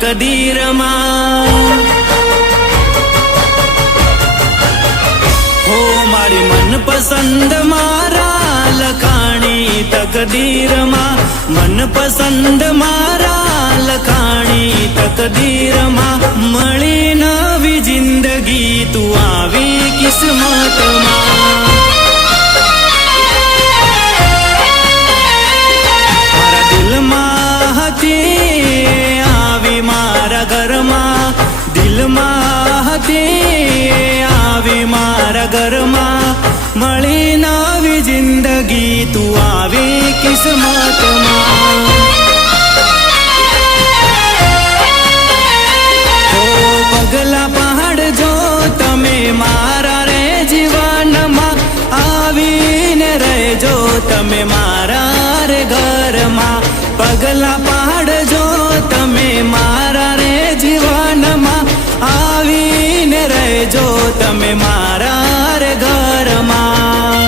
તકદીરમાં. હો મારી મનપસંદ મારા લખાણી તકદીરમાં, મનપસંદ મારા લખાણી તકદીરમાં. મળી નવી જિંદગી તું આવી કિસ્મતમાં. મારા દિલમાં હતી આવી મારા ઘરમાં, દિલમાં હતી આવી મારા ઘરમાં. મળી નવી જિંદગી તું આવી કિસ્મતમાં. પગલા પહાડજો તમે મારા રે જીવનમાં, આવીને રહેજો તમે મારા રે ઘરમાં. પગલા પહાડજો તમે મારા રે જીવનમાં, આવીને રહેજો તમે મારા રે ઘરમાં.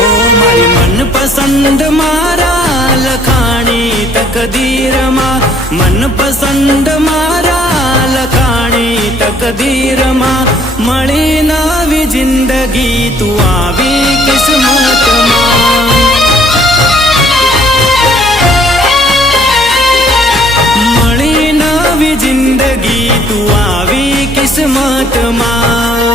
ઓ મારી મનપસંદ મારા લખાણી તકદીરમાં, મનપસંદ મારા લખાણી તકદીરમાં. મળી નવી જિંદગી તું આવી કિસ્મતમાં. મળી નવી જિંદગી તું આવી કિસ્મતમાં.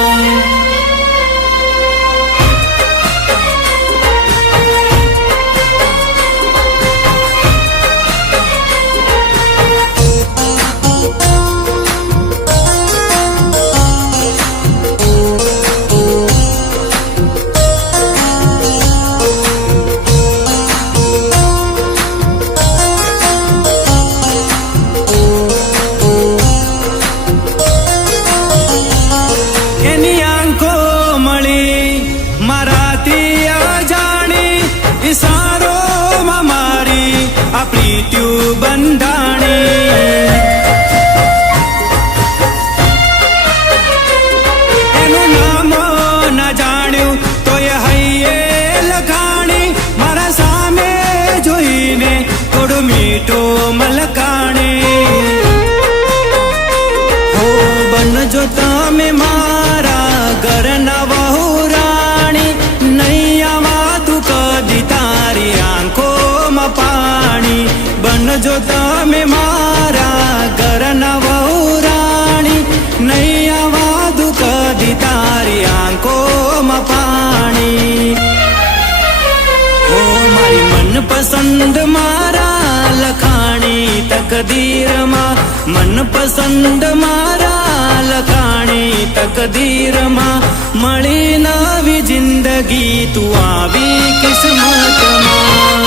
ઇશારોમાં મારી આ પ્રીત્યું બંધાણી. એનું નામ ના જાણ્યું તો એ હૈયે લખાણી. મારા સામે જોઈને થોડું મીઠું મલકાણી. હો બનજો તમે મારા ઘરના વહુરાણી, નહીં આવા તું કદી તારી આંખોમાં પાણી. બનજો તમે મારા ઘરના વહુરાણી, નહીં આવા તું કદી તારી આંખોમાં પાણી. ઓ મારી મનપસંદ મારા લખાણી તકદીરમાં, મનપસંદ મારા લખાણી તકદીરમાં. મળી નવી જિંદગી તું આવી કિસ્મતમાં.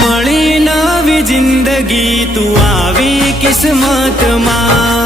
મળી નવી જિંદગી તું આવી કિસ્મતમાં.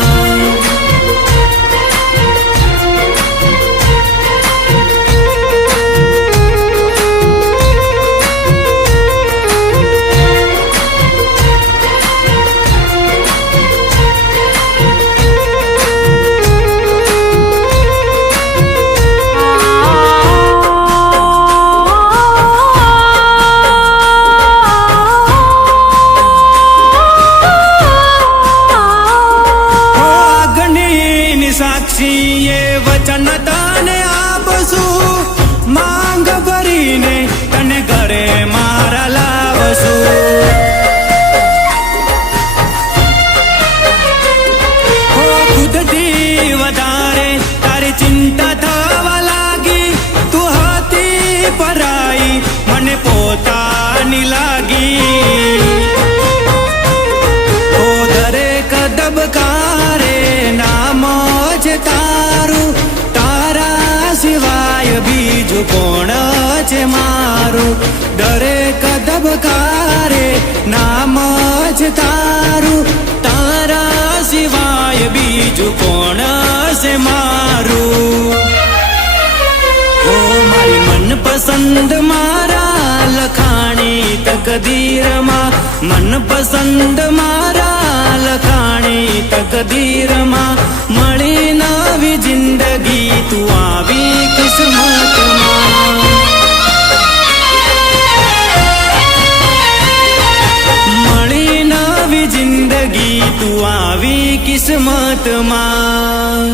સાક્ષીએ વચન તને આપશું, માંગ ભરીને તને ઘરે મારા લાવશું. હો ખુદથી વધારે તારી ચિંતા થવા લાગી. તું હતી પરાઈ મને પોતાની લાગી. ઓ દરેક દબકારે નામ તારું, તારા સિવાય બીજું કોણ છે મારું. દરેક દબકારે નામ જ તારું, તારા સિવાય બીજું કોણ છે મારું. ઓ મારી મનપસંદ મારા લખાણી તકદીરમાં, મનપસંદ મારા લખાણી તકદીરમાં. મળી નવી જિંદગી તું આવી કિસ્મતમાં. કિસ્મતમાં